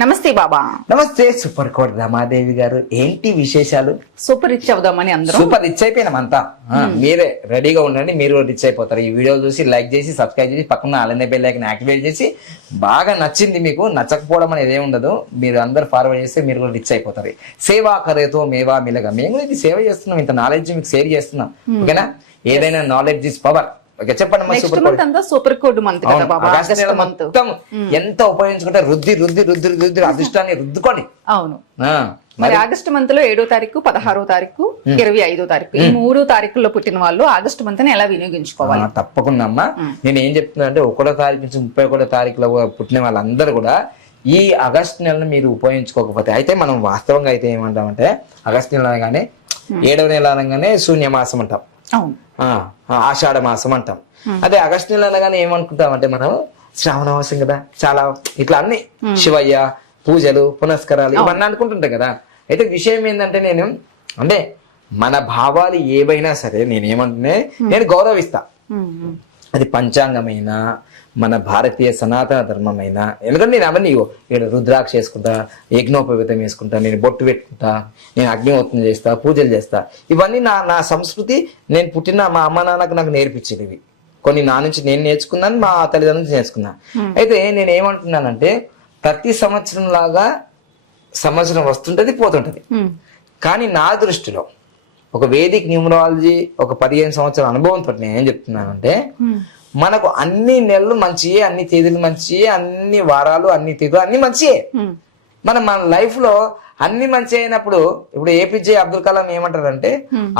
నమస్తే బాబా. నమస్తే super code Ramadevi గారు, ఏంటి విశేషాలు? సూపర్ రిచ్ అవుదామని అందరూ సూపర్ రిచ్ అయిపోయినాం అంతా. మీరే రెడీగా ఉండండి, మీరు రిచ్ అయిపోతారు. ఈ వీడియో చూసి లైక్ చేసి సబ్స్క్రైబ్ చేసి పక్కన అలానే బెల్ ఐకాన్ యాక్టివేట్ చేసి, బాగా నచ్చింది మీకు, నచ్చకపోవడం అనేది ఏమి ఉండదు, మీరు అందరు ఫార్వర్డ్ చేస్తే మీరు కూడా రిచ్ అయిపోతారు. సేవా కరేతో మేవా మిలగా, మేము కూడా ఇది సేవ చేస్తున్నాం, ఇంత నాలెడ్జ్ మీకు షేర్ చేస్తున్నాం. ఓకేనా? ఏదైనా నాలెడ్జ్ ఇస్ పవర్. ఓకే, చెప్పండి. సూపర్ కోడ్ మంత్ కదా బాబా, మొత్తం ఎంత ఉపయోగించుకుంటే రుద్ది రుద్ది రుద్ది రుద్ది అదృష్టాన్ని రుద్దుకోండి. అవును. మరి ఆగస్టు మంత్ లో 7వ తారీఖు, 16వ తారీఖు, 25వ తారీఖు, ఈ 3 తారీఖుల్లో పుట్టిన వాళ్ళు ఆగస్టు మంత్ ని ఎలా వినియోగించుకోవాలి? తప్పకుండా అమ్మా. నేను ఏం చెప్తున్నా అంటే 1వ తారీఖు నుంచి 31వ తారీఖులో పుట్టిన వాళ్ళందరూ కూడా ఈ ఆగస్టు నెలను మీరు ఉపయోగించుకోకపోతే, అయితే మనం వాస్తవంగా అయితే ఏమంటామంటే ఆగస్టు నెల అనగానే 7వ నెల అనగానే శూన్యమాసం అంటాం, ఆషాఢ మాసం అంటాం. అదే ఆగస్టు నెల అనగానే ఏమనుకుంటామంటే మనం శ్రావణ మాసం కదా, చాలా ఇట్లా అన్ని శివయ్య పూజలు పునస్కారాలు ఇవన్నీ అనుకుంటుంటాం కదా. అయితే విషయం ఏంటంటే అంటే మన భావాలు ఏవైనా సరే నేను గౌరవిస్తా. అది పంచాంగమైన, మన భారతీయ సనాతన ధర్మమైన. ఎందుకంటే నేను అవన్నీ నేను రుద్రాక్ష వేసుకుంటా, యజ్ఞోపవీతం వేసుకుంటా, నేను బొట్టు పెట్టుకుంటా, నేను అగ్నిహోత్రం చేస్తా, పూజలు చేస్తా. ఇవన్నీ నా సంస్కృతి. నేను పుట్టిన మా అమ్మ నాన్నకు నాకు నేర్పించేది ఇవి. కొన్ని నా నుంచి నేను నేర్చుకున్నాను, మా తల్లిదండ్రుల నుంచి నేర్చుకున్నాను. అయితే నేను ఏమంటున్నానంటే ప్రతి సంవత్సరం లాగా సంవత్సరం వస్తుంటది పోతుంటది. కానీ నా దృష్టిలో ఒక వేదిక్ న్యూమరాలజీ ఒక 15 సంవత్సరాల అనుభవంతో నేను ఏం చెప్తున్నానంటే, మనకు అన్ని నెలలు మంచియే, అన్ని తేదీలు మంచియే, అన్ని వారాలు అన్ని తేదీలు అన్ని మంచియే. మన లైఫ్ లో అన్ని మంచి అయినప్పుడు, ఇప్పుడు ఏపీజే అబ్దుల్ కలాం ఏమంటారంటే,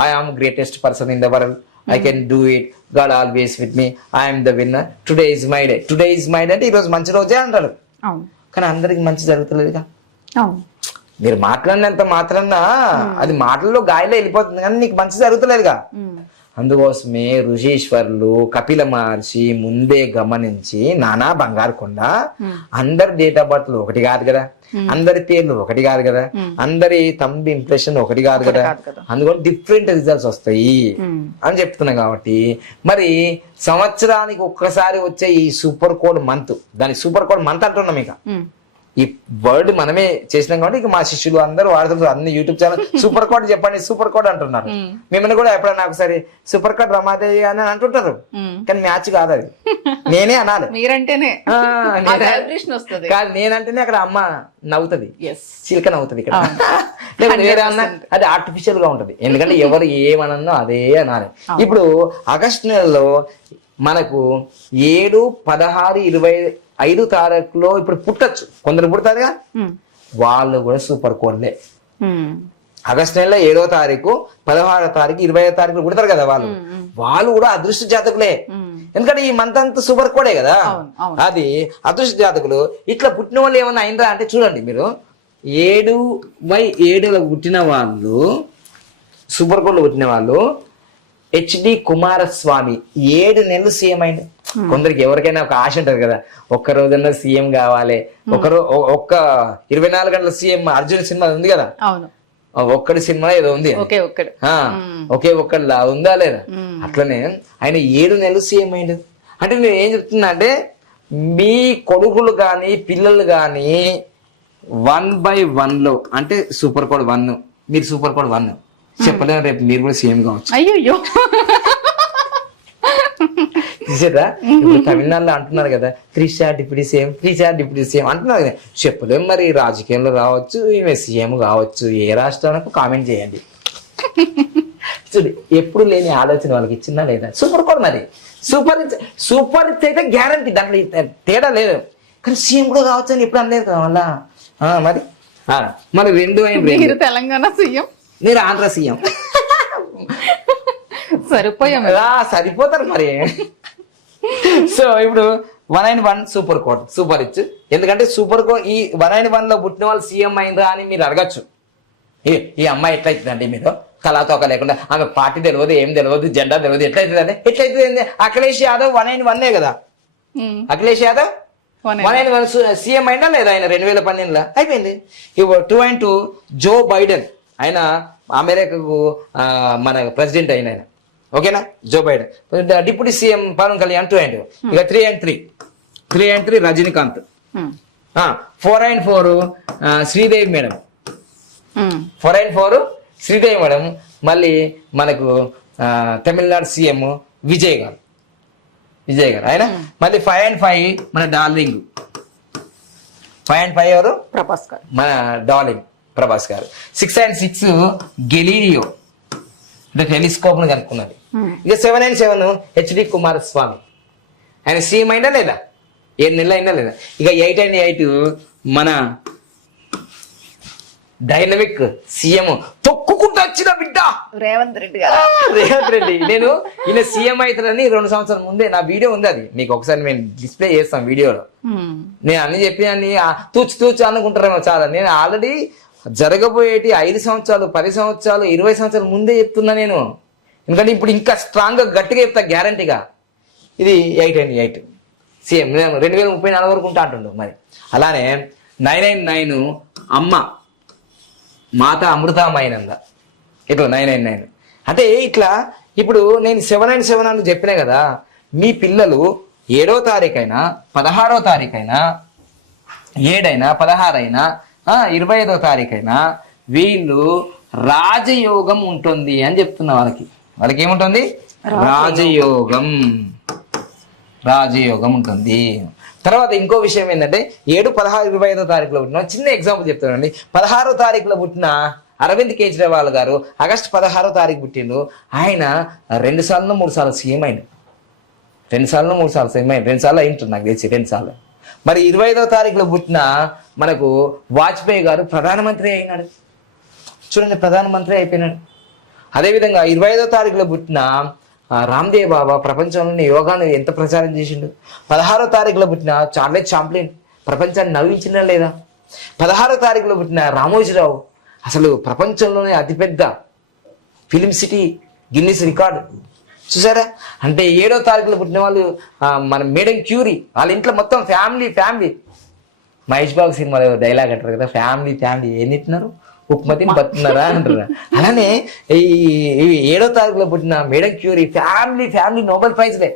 I am greatest person in the world, I can do it, God always with me, I'm the winner, today is my day. Today is my day అంటే ఈ రోజు మంచి రోజే అంటారు. కానీ అందరికి మంచి జరుగుతలేదుగా. మీరు మాట్లాడినంత మాత్రాన అది మాటల్లో గాయలో వెళ్ళిపోతుంది, కానీ నీకు మంచి జరుగుతలేదుగా. అందుకోసమే ఋషీశ్వరులు కపిల మహర్షి ముందే గమనించి నానా బంగారు కొండ, అందరి డేట్ ఆఫ్ బర్త్ ఒకటి కాదు కదా, అందరి పేర్లు ఒకటి కాదు కదా, అందరి తంబి ఇంప్రెషన్ ఒకటి కాదు కదా, అందుకని డిఫరెంట్ రిజల్ట్స్ వస్తాయి అని చెప్తున్నాం. కాబట్టి మరి సంవత్సరానికి ఒక్కసారి వచ్చే ఈ సూపర్ కోడ్ మంత్, దానికి సూపర్ కోడ్ మంత్ అంటున్నాం. ఇక ఈ వర్డ్ మనమే చేసినాం కాబట్టి ఇక మా శిష్యులు అందరూ వాడుతున్నారు. అన్ని యూట్యూబ్ ఛానల్ సూపర్ కోడ్ చెప్పండి, సూపర్ కోడ్ అంటున్నారు. మిమ్మల్ని కూడా ఎప్పుడైనా ఒకసారి సూపర్ కోడ్ రమాదేవి అని అంటుంటారు, కానీ మ్యాచ్ కాదు, అది నేనే అనాలి. మీరంటేనే కాదు, నేనంటేనే అక్కడ అమ్మ నవ్వుతుంది, చిలక నవ్వుతుంది. ఇక్కడ లేదా వేరే అన్న అది ఆర్టిఫిషియల్ గా ఉంటది, ఎందుకంటే ఎవరు ఏమనో అదే అనాలి. ఇప్పుడు ఆగస్టు నెలలో మనకు 7, 16, 25 తారీఖులో ఇప్పుడు పుట్టచ్చు, కొందరు పుడతారుగా, వాళ్ళు కూడా సూపర్ కోడ్లే. ఆగస్టు నెలలో 7వ తారీఖు, 16వ తారీఖు, 25వ తారీఖు పుడతారు కదా, వాళ్ళు కూడా అదృష్ట జాతకులే. ఎందుకంటే ఈ మంత్ అంతా సూపర్ కోడే కదా, అది అదృష్ట జాతకులు. ఇట్లా పుట్టిన వాళ్ళు ఏమన్నా అయిందా అంటే చూడండి, మీరు 7/7 పుట్టిన వాళ్ళు, సూపర్ కోడ్లో పుట్టిన వాళ్ళు హెచ్డి కుమారస్వామి 7 నెలలు సీఎం అయింది. కొందరికి ఎవరికైనా ఒక ఆశ ఉంటది కదా, ఒక్క రోజుల్లో సీఎం కావాలి, ఒక్క 24 గంటల సీఎం. అర్జున్ సినిమా ఉంది కదా, ఒక్కడి సినిమా ఏదో ఉంది, ఒకే ఒక్కడిలా ఉందా లేదా, అట్లనే ఆయన 7 నెలలు సీఎం అయింది. అంటే నేను ఏం చెప్తున్నా అంటే, మీ కొడుకులు గాని పిల్లలు గాని 1/1 అంటే సూపర్ కోడ్ 1, మీరు సూపర్ కోడ్ 1 చెప్పలేము, రేపు మీరు కూడా సీఎం కావచ్చు. అయ్యో చూసారా, ఇప్పుడు తమిళనాడులో అంటున్నారు కదా, 3 star deputy CM, 3 star deputy CM అంటున్నారు కదా. చెప్పలేము, మరి రాజకీయంలో రావచ్చు, ఈమె సీఎం కావచ్చు. ఏ రాష్ట్రానికి కామెంట్ చేయండి. చూడు, ఎప్పుడు లేని ఆలోచన వాళ్ళకి ఇచ్చిందా లేదా? సూపర్ కోడ్ మరి సూపర్ అయితే గ్యారంటీ, దాంట్లో తేడా లేదు. కానీ సీఎం కూడా కావచ్చు అని ఎప్పుడు అనలేదు కదా మళ్ళా. మరి 2 అయింది, తెలంగాణ సీఎం, మీరు ఆంధ్ర సీఎం. సరిపోతారు మరి. సో ఇప్పుడు 1/1 సూపర్ కోడ్, సూపర్ రిచ్. ఎందుకంటే సూపర్ కోడ్ ఈ 1/1 లో పుట్టిన వాళ్ళు సీఎం అయిందా అని మీరు అడగచ్చు. ఈ అమ్మాయి ఎట్లయితుందండి, మీరు కళాతోక లేకుండా, ఆమె పార్టీ తెలియదు, ఏం తెలియదు, జెండా తెలియదు, ఎట్లయితుందండి? ఎట్లయితుంది? అఖిలేష్ యాదవ్ 1/1 కదా, అఖిలేష్ యాదవ్ 1/1 సీఎం అయినా లేదా ఆయన 2012లో అయిపోయింది. ఇప్పుడు 2/2 జో బైడెన్, ఆయన అమెరికాకు మన ప్రెసిడెంట్ అయిన ఆయన, ఓకేనా, Joe Biden. Deputy CM Pavan Kalyan 2/2. ఇక 3/3 Rajinikanth, 4 and 4 Sridevi madam, 4 and 4 Sridevi madam. మళ్ళీ మనకు తమిళనాడు సీఎం విజయ్ గారు ఆయన. మళ్ళీ 5 and 5 మన డార్లింగ్, 5 and 5 ఎవరు? ప్రభాస్ గారు, మన డార్లింగ్ ప్రభాస్ గారు. 6 and 6 గెలీలియో, అంటే టెలిస్కోప్ ను కనుక్కున్నది. ఇక 7 and 7 హెచ్డి కుమారస్వామి, ఆయన సీఎం అయినా లేదా, 7 నెలలు అయినా లేదా. ఇక 8 and 8 మన డైనమిక్ సీఎం తొక్కుకుంటూ వచ్చిన బిడ్డ రేవంత్ రెడ్డి గారు. రేవంత్ రెడ్డి. నేను ఈయన సీఎం అవుతారని 2 సంవత్సరాల ముందే నా వీడియో ఉంది, అది మీకు ఒకసారి మేము డిస్ప్లే చేస్తాం వీడియోలో. నేను అన్ని చెప్పి అన్ని తూచి అనుకుంటారేమో చాలా. నేను ఆల్రెడీ జరగబోయేటి 5 సంవత్సరాలు 10 సంవత్సరాలు 20 సంవత్సరాల ముందే చెప్తున్నా నేను. ఎందుకంటే ఇప్పుడు ఇంకా స్ట్రాంగ్ గా గట్టిగా చెప్తా గ్యారంటీగా. ఇది 8 and 8 సీఎం 2034 వరకు ఉంటా అంటుండు. మరి అలానే 9 and 9 అమ్మ మాత అమృతమైనంద, ఇట్లా 9 and 9. అంటే ఇట్లా ఇప్పుడు నేను 7 and 7 అని చెప్పినా కదా, మీ పిల్లలు 7వ తారీఖైనా 16వ తారీఖైనా 7 అయినా 16 అయినా 25వ తారీఖైనా వీళ్ళు రాజయోగం ఉంటుంది అని చెప్తున్నా. వాళ్ళకి ఏముంటుంది? రాజయోగం ఉంటుంది. తర్వాత ఇంకో విషయం ఏంటంటే 7, 16, 25వ తారీఖులో పుట్టిన చిన్న ఎగ్జాంపుల్ చెప్తానండి. 16వ తారీఖులో పుట్టిన అరవింద్ కేజ్రీవాల్ గారు ఆగస్టు 16వ తారీఖు పుట్టిండు. ఆయన 2 సార్లు 3 సార్లు సీఎం అయిన, 2 సార్లు 3 సార్లు సీఎం అయిన, 2 సార్లు అయింటుంది నాకు తెలిసి, 2 సార్లు. మరి 25వ తారీఖులో పుట్టిన మనకు వాజ్పేయి గారు ప్రధానమంత్రి అయినాడు. చూడండి, ప్రధానమంత్రి అయిపోయినాడు. అదేవిధంగా 25వ తారీఖులో పుట్టిన రామ్దేవ్ బాబా ప్రపంచంలోని యోగాను ఎంత ప్రచారం చేసిండు. 16వ తారీఖులో పుట్టిన చార్లెస్ చాంప్లిన్ ప్రపంచాన్ని నవ్వించిన లేదా. 16వ తారీఖులో పుట్టిన రామోజీరావు అసలు ప్రపంచంలోనే అతిపెద్ద ఫిలిం సిటీ గిన్నిస్ రికార్డు చూసారా. అంటే 7వ తారీఖులో పుట్టిన వాళ్ళు మన మేడం క్యూరీ, వాళ్ళ ఇంట్లో మొత్తం ఫ్యామిలీ. మహేష్ బాబు సినిమాలో డైలాగ్ అంటారు కదా, ఫ్యామిలీ ఏం తింటున్నారు, ఉప్మతిని బతున్నారా అంటారు. అలానే ఈ 7వ తారీఖులో పుట్టిన మేడం క్యూరీ ఫ్యామిలీ నోబెల్ ప్రైజ్లే.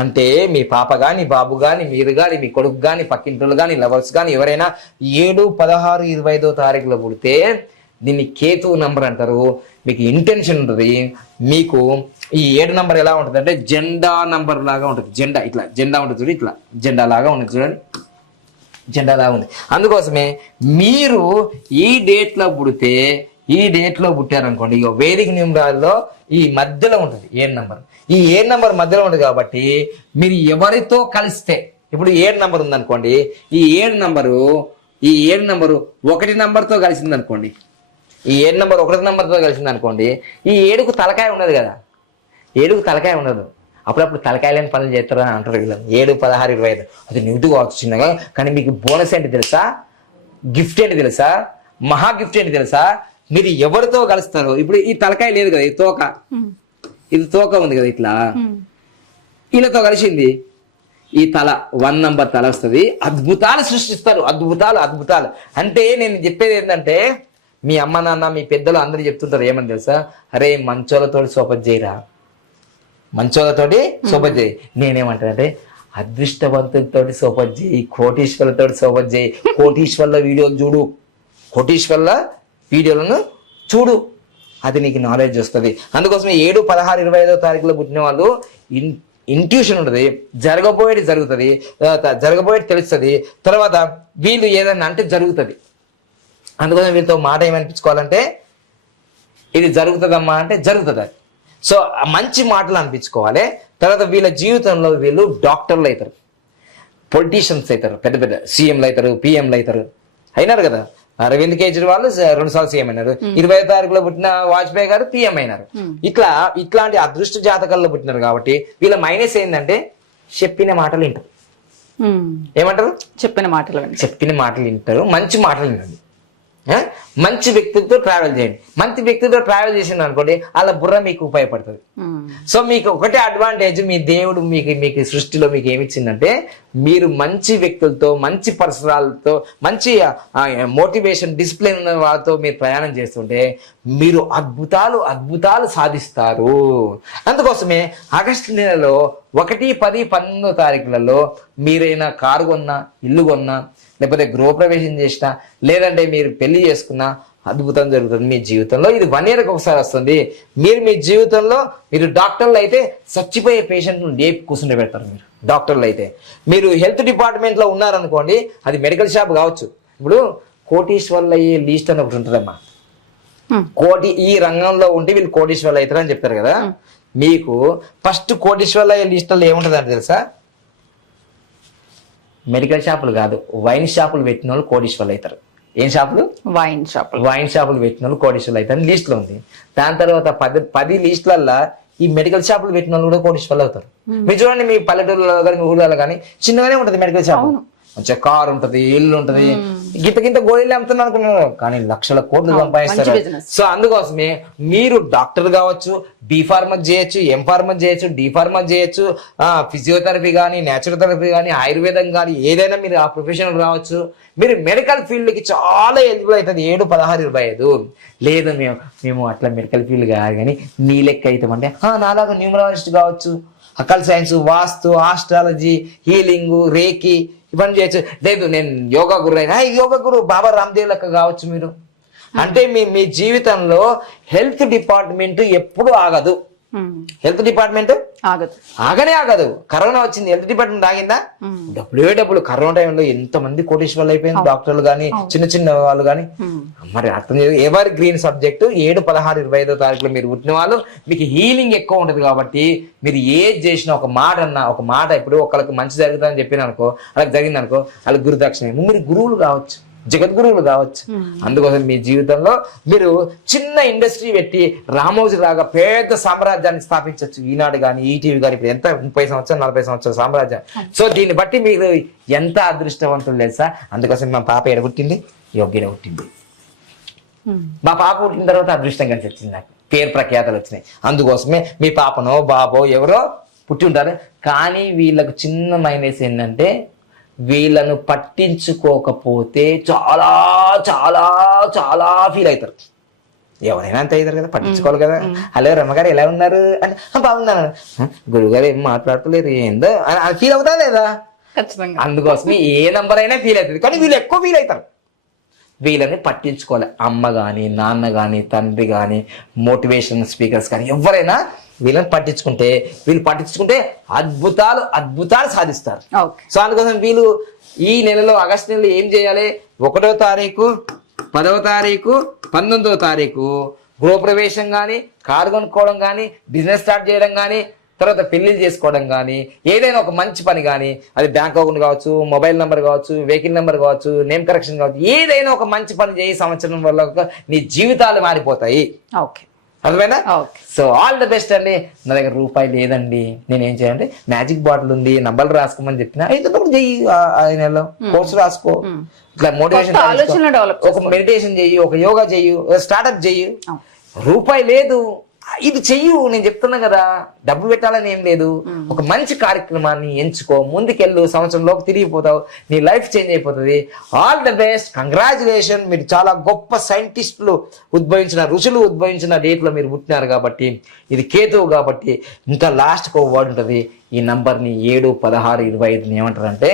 అంటే మీ పాప కానీ బాబు కానీ మీరు కానీ మీ కొడుకు కానీ పక్కింటోళ్ళు కానీ లవర్స్ కానీ ఎవరైనా 7, 16, 25వ తారీఖులో పుడితే దీన్ని కేతు నంబర్ అంటారు. మీకు ఇంటెన్షన్ ఉంటుంది. మీకు ఈ 7 నంబర్ ఎలా ఉంటుంది అంటే జెండా నంబర్ లాగా ఉంటుంది. జెండా ఉంటుంది చూడండి, ఇట్లా జెండా లాగా ఉంటుంది చూడండి, జెండా లాగా ఉంది. అందుకోసమే మీరు ఈ డేట్లో పుట్టారనుకోండి, ఇక వేదిక న్యూమరాల్లో ఈ మధ్యలో ఉంటుంది 7 నంబర్. ఈ 7 నంబర్ మధ్యలో ఉంటుంది కాబట్టి మీరు ఎవరితో కలిస్తే, ఇప్పుడు 7 నంబర్ ఉందనుకోండి, ఈ 7 నంబరు 1 నంబర్తో కలిసింది అనుకోండి, ఈ 7 నంబర్ 1 నంబర్తో కలిసింది అనుకోండి, ఈ 7కు తలకాయ ఉండదు కదా, 7కు తలకాయ ఉండదు. అప్పుడప్పుడు తలకాయ లేని పనులు చేస్తారు అని అంటారు వీళ్ళు. 7, 16, 25 అది నెగిటివ్ కావచ్చు చిన్నగా, కానీ మీకు బోనస్ ఏంటి తెలుసా, గిఫ్ట్ ఏంటి తెలుసా, మహా గిఫ్ట్ ఏంటి తెలుసా, మీరు ఎవరితో కలుస్తారో. ఇప్పుడు ఈ తలకాయ లేదు కదా, ఇది తోక ఉంది కదా, ఇట్లా వీళ్ళతో కలిసింది ఈ తల 1 నంబర్ తల వస్తుంది. అద్భుతాలు సృష్టిస్తారు, అద్భుతాలు. అంటే నేను చెప్పేది ఏంటంటే, మీ అమ్మ నాన్న మీ పెద్దలు అందరూ చెప్తుంటారు ఏమని తెలుసా, అరే మంచోళ్ళతోటి సోపతి చేయరా, మంచోళ్ళతోటి సోపతి చేయి. నేనేమంటానంటే అదృష్టవంతులతోటి సోపతి చేయి, కోటీశ్వర్లతోటి సోపతి చేయి. కోటీశ్వర్ల వీడియోలను చూడు, అది నీకు నాలెడ్జ్ వస్తుంది. అందుకోసమే 7, 16, 25వ తారీఖులో పుట్టిన వాళ్ళు ఇంట్యూషన్ ఉంటుంది. జరగబోయేది జరుగుతుంది, జరగబోయేది తెలుస్తుంది. తర్వాత వీళ్ళు ఏదన్నా అంటే జరుగుతుంది. అందుకోసం వీళ్ళతో మాట ఏమనిపించుకోవాలంటే, ఇది జరుగుతుందమ్మా అంటే జరుగుతుంది. సో మంచి మాటలు అనిపించుకోవాలి. తర్వాత వీళ్ళ జీవితంలో వీళ్ళు డాక్టర్లు అవుతారు, పొలిటీషియన్స్ అవుతారు, పెద్ద సీఎంలు అవుతారు, పిఎంలు అవుతారు. అయినారు కదా, అరవింద్ కేజ్రీవాల్ 2 సార్లు సీఎం అయినారు. 25వ తారీఖులో పుట్టిన వాజ్పేయి గారు పిఎం అయినారు. ఇట్లాంటి అదృష్ట జాతకాల్లో పుట్టినారు కాబట్టి వీళ్ళ మైనస్ ఏంటంటే చెప్పిన మాటలు వింటారు. ఏమంటారు? చెప్పిన మాటలు వింటారు. మంచి మాటలు వినండి. మంచి వ్యక్తులతో ట్రావెల్ చేయండి. మంచి వ్యక్తులతో ట్రావెల్ చేసింది అనుకోండి, వాళ్ళ బుర్ర మీకు ఉపయోగపడుతుంది. సో మీకు ఒకటే అడ్వాంటేజ్, మీ దేవుడు మీకు సృష్టిలో మీకు ఏమిచ్చిందంటే మీరు మంచి వ్యక్తులతో, మంచి పరిసరాలతో, మంచి మోటివేషన్, డిసిప్లిన్ ఉన్న వాళ్ళతో మీరు ప్రయాణం చేస్తుంటే మీరు అద్భుతాలు సాధిస్తారు. అందుకోసమే ఆగస్టు నెలలో 1, 10, 11వ తారీఖులలో మీరైనా కారు కొన్నా, ఇల్లు కొన్నా, లేకపోతే గృహప్రవేశం చేసినా, లేదంటే మీరు పెళ్లి చేసుకున్నా అద్భుతం జరుగుతుంది మీ జీవితంలో. ఇది 1 yearకి ఒకసారి వస్తుంది. మీ జీవితంలో మీరు డాక్టర్లు అయితే చచ్చిపోయే పేషెంట్ను లేపి కూర్చుంటే పెడతారు. మీరు డాక్టర్లు అయితే, మీరు హెల్త్ డిపార్ట్మెంట్లో ఉన్నారనుకోండి, అది మెడికల్ షాప్ కావచ్చు. ఇప్పుడు కోటీశ్వర్లు అయ్యే లీస్ట్ అని ఒకటి ఉంటుందమ్మా. ఈ రంగంలో ఉంటే వీళ్ళు కోటీశ్వర్లు అవుతారు అని చెప్తారు కదా. మీకు ఫస్ట్ కోటీశ్వర్లు అయ్యే లిస్టులో ఏముంటుంది అంటే తెలుసా? మెడికల్ షాపులు కాదు, వైన్ షాపులు పెట్టిన వాళ్ళు కోటీశ్వర్లు అవుతారు. ఏం షాపులు? వైన్ షాపులు పెట్టిన వాళ్ళు కోటీశ్వర్లు అవుతారు లిస్ట్ లో ఉంది. దాని తర్వాత 10 లిస్టులల్లో ఈ మెడికల్ షాపులు పెట్టిన వాళ్ళు కూడా కోటీశ్వర్లు అవుతారు. మీరు చూడండి, మీ పల్లెటూరులో కానీ మీ ఊళ్ళలో కానీ చిన్నగానే ఉంటుంది మెడికల్ షాప్. మంచిగా కారు ఉంటది, ఇల్లు ఉంటది, గింత గోళీలు అమ్ముతున్నారు అనుకున్నారు, కానీ లక్షల కోట్లు సంపాదిస్తారు. సో అందుకోసమే మీరు డాక్టర్ కావచ్చు, బి ఫార్మసీ చేయొచ్చు, ఎం ఫార్మసీ చేయొచ్చు, డి ఫార్మసీ చేయొచ్చు, ఫిజియోథెరపీ కానీ, న్యాచురోథెరపీ కానీ, ఆయుర్వేదం కానీ, ఏదైనా మీరు ఆ ప్రొఫెషనల్ రావచ్చు. మీరు మెడికల్ ఫీల్డ్ కి చాలా ఎలిజిబుల్ అవుతుంది. 7, 16, 25. లేదు మేము అట్లా మెడికల్ ఫీల్డ్ కాదు కానీ నీ లెక్క అవుతామంటే నాలాగా న్యూమరాలజిస్ట్ కావచ్చు, అకల్ సైన్స్, వాస్తు, ఆస్ట్రాలజీ, హీలింగ్, రేకి ఇవన్నీ చేయొచ్చు. లేదు నేను యోగా గురు అయినా, యోగా గురు బాబా రామ్దేవ్ లెక్క కావచ్చు మీరు. అంటే మీ జీవితంలో హెల్త్ డిపార్ట్మెంట్ ఎప్పుడు ఆగదు. హెల్త్ డిపార్ట్మెంట్ ఆగదు. కరోనా వచ్చింది, హెల్త్ డిపార్ట్మెంట్ ఆగిందా? డబ్బులు. కరోనా టైంలో ఎంత మంది కోటీశ్వర్లు అయిపోయింది, డాక్టర్లు కానీ, చిన్న వాళ్ళు కానీ. మరి అర్థం చేయాలి, ఎవర్ గ్రీన్ సబ్జెక్ట్. 7, 16, 25వ తారీఖులో మీరు పుట్టిన వాళ్ళు, మీకు హీలింగ్ ఎక్కువ ఉంటది కాబట్టి మీరు ఏది చేసినా ఒక మాట ఇప్పుడు ఒకళ్ళకి మంచి జరుగుతుందని చెప్పిన అనుకో, అలా జరిగింది అనుకో, వాళ్ళకి గురుదక్షిణ. మీరు గురువులు కావచ్చు, జగద్గురువులు కావచ్చు. అందుకోసం మీ జీవితంలో మీరు చిన్న ఇండస్ట్రీ పెట్టి రామోజీ లాగా పెద్ద సామ్రాజ్యాన్ని స్థాపించవచ్చు. ఈనాడు కానీ, ఈటీవీ కానీ, ఇప్పుడు ఎంత 30 సంవత్సరాలు 40 సంవత్సరాల సామ్రాజ్యం. సో దీన్ని బట్టి మీరు ఎంత అదృష్టవంతులు తెలుసా? అందుకోసం మా పాప ఎడగొట్టింది, యోగ్యడ పుట్టింది. మా పాప పుట్టిన తర్వాత అదృష్టం కలిసి వచ్చింది, నాకు పేరు ప్రఖ్యాతలు వచ్చినాయి. అందుకోసమే మీ పాపనో బాబో ఎవరో పుట్టి ఉంటారు. కానీ వీళ్ళకు చిన్న మైనస్ ఏంటంటే వీళ్ళను పట్టించుకోకపోతే చాలా చాలా చాలా ఫీల్ అవుతారు. ఎవరైనా అంత అవుతారు కదా, పట్టించుకోవాలి కదా. హలో రమ్మగారు ఎలా ఉన్నారు అంటే బాగున్నాను, గురుగారు ఏం మాట్లాడతలేరు ఏందో అని ఫీల్ అవుతా లేదా? అందుకోసమే ఏ నంబర్ అయినా ఫీల్ అవుతుంది, కానీ వీళ్ళు ఎక్కువ ఫీల్ అవుతారు. వీళ్ళని పట్టించుకోవాలి. అమ్మ కానీ, నాన్న కానీ, తండ్రి కానీ, మోటివేషన్ స్పీకర్స్ కానీ ఎవరైనా వీళ్ళని పట్టించుకుంటే అద్భుతాలు సాధిస్తారు. సో అందుకోసం వీళ్ళు ఈ నెలలో ఆగస్టు నెలలో ఏం చేయాలి? 1వ తారీఖు, 10వ తారీఖు, 19వ తారీఖు గృహప్రవేశం కానీ, కారు కొనుక్కోవడం కానీ, బిజినెస్ స్టార్ట్ చేయడం కానీ, తర్వాత పెళ్లిళ్ళు చేసుకోవడం కానీ, ఏదైనా ఒక మంచి పని కానీ, అది బ్యాంక్ అకౌంట్ కావచ్చు, మొబైల్ నెంబర్ కావచ్చు, వెహికల్ నెంబర్ కావచ్చు, నేమ్ కరెక్షన్ కావచ్చు, ఏదైనా ఒక మంచి పని చేయి. సంవత్సరం వల్ల నీ జీవితాలు మారిపోతాయి. అర్థమైనా? సో ఆల్ ద బెస్ట్ అండి. నా దగ్గర రూపాయి లేదండి, నేనేం చేయాలంటే మ్యాజిక్ బాటిల్ ఉంది, నంబర్లు రాసుకోమని చెప్పిన, అయితే చెయ్యి, 5 నెలలో కోర్సు రాసుకో, ఇట్లా మోటివేషన్, ఒక మెడిటేషన్ చెయ్యి, ఒక యోగా చెయ్యి, స్టార్ట్అప్ చెయ్యి. రూపాయి లేదు, ఇది చెయ్యు. నేను చెప్తున్నా కదా, డబ్బు పెట్టాలని ఏం లేదు. ఒక మంచి కార్యక్రమాన్ని ఎంచుకో, ముందుకెళ్ళు, సంవత్సరంలోకి తిరిగిపోతావు, నీ లైఫ్ చేంజ్ అయిపోతుంది. All the best, congratulation. మీరు చాలా గొప్ప సైంటిస్టులు ఉద్భవించిన, ఋషులు ఉద్భవించిన డేట్లో మీరు పుట్టినారు కాబట్టి, ఇది కేతువు కాబట్టి. ఇంకా లాస్ట్కి ఒక వర్డ్ ఉంటుంది. ఈ నంబర్ని 7, 16, 25 ఏమంటారంటే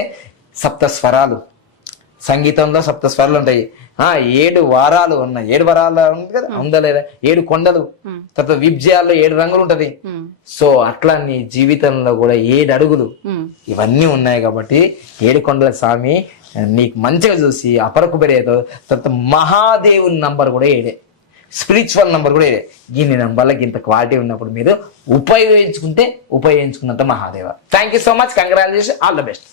సప్తస్వరాలు. సంగీతంలో సప్తస్వరాలు ఉంటాయి. 7 వారాలు ఉన్నాయి. 7 వారాలు ఉంది కదా, ఉందా లేదా? 7 కొండలు, తర్వాత విబ్జయాల్లో 7 రంగులు ఉంటది. సో అట్లా నీ జీవితంలో కూడా 7 అడుగులు ఇవన్నీ ఉన్నాయి కాబట్టి 7 కొండల స్వామి నీకు మంచిగా చూసి అపరకుబరేదో. తర్వాత మహాదేవుని నంబర్ కూడా 7, స్పిరిచువల్ నంబర్ కూడా 7. ఇన్ని నంబర్లకి ఇంత క్వాలిటీ ఉన్నప్పుడు మీరు ఉపయోగించుకున్నంత Mahadeva. Thank you so much, congratulation, all the best.